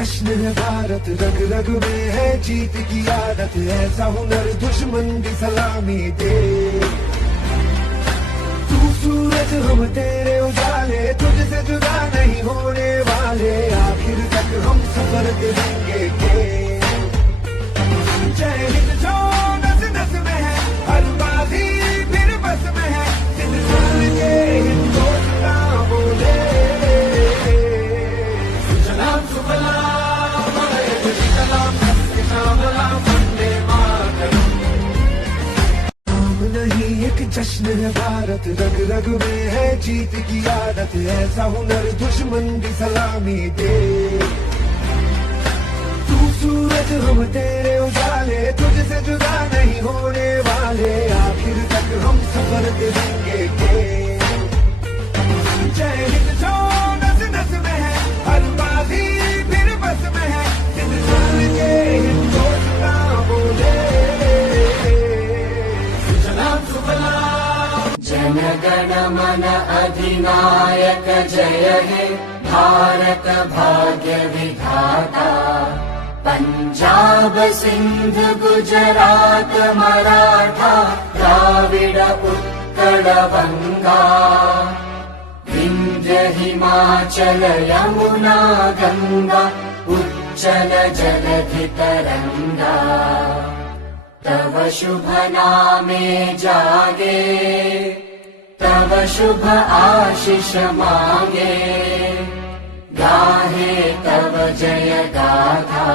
जश्न है भारत, रग रग में है जीत की आदत, ऐसा हुनर दुश्मन की सलामी दे। तू सूरज हम तेरे उजाले, तुझसे जुदा नहीं होने वाले, आखिर तक हम सफर करेंगे के। जय हिंद जो नस नस में है, हर बाजी फिर बस में है, हिंदुस्तान के हिंदुस्तान बोले। सुजलाम सुफलाम मलयज शीतलाम सत्य श्यामलाम वंदे मातरम। नाम नहीं एक जश्न है भारत, रग रग में है जीत की आदत, ऐसा हुनर दुश्मन की सलामी दे। सूरज हम तेरे उजाले, तुझसे जुदा नहीं होने वाले, आखिर तक हम सफर करेंगे के। जय हिंद जो नस नस में है, हर बाजी फिर बस में है, हिंदुस्तान के हिंदुस्तान बोले। सुजलाम सुफलाम जन गण मन अधिनायक जय हे भारत भाग्य विधाता। पंजाब सिंध गुजरात मराठा द्राविड उत्कल बंगा, विंध्य हिमाचल यमुना गंगा उच्चल जलधि तरंगा। तव शुभ नामे जागे, तव शुभ आशीष मांगे, गाहे तव जय गाथा।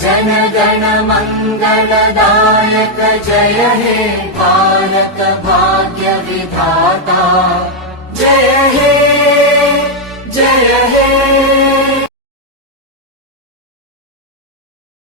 जन गण मंगलदायक जय हे भारत भाग्य विधाता। जय हे